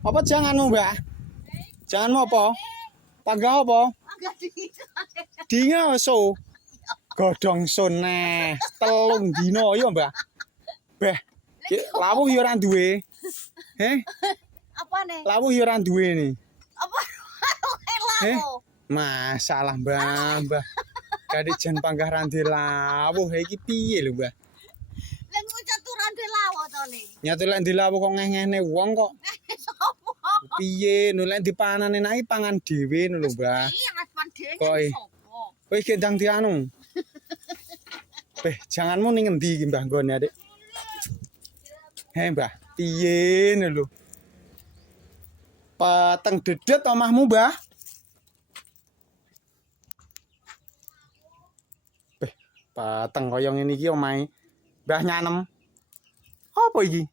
Apa janganmu, Mbak? Janganmu apa? Panggang apa? Dinga so. Godhong soneh. Telung dino ya, Mbak. Beh, lawuh ya ora duwe. Heh? Apane? Lawuh ya ora duwe ni. Apa Heh? Masalah, Mbah. Kadek jan panggah randi lawuh iki piye lho, Mbah? Lan caturan de lawo to le. Nyatu lek dilawuh kok ngeh-ngehne wong kok. Sopo? Piye nu lek dipanane nai pangan dhewe nu lho, Mbah. Iya Mas Pandhe Kok sopo? kowe iki ndang dianu. Beh, janganmu ning endi iki, Mbah nggone, Adik? Heh, Mbah, piye nu lho? Peteng dedet omahmu, Mbah? Beh, peteng kaya ngene iki omahe. Mbah nyanem. Apa iki?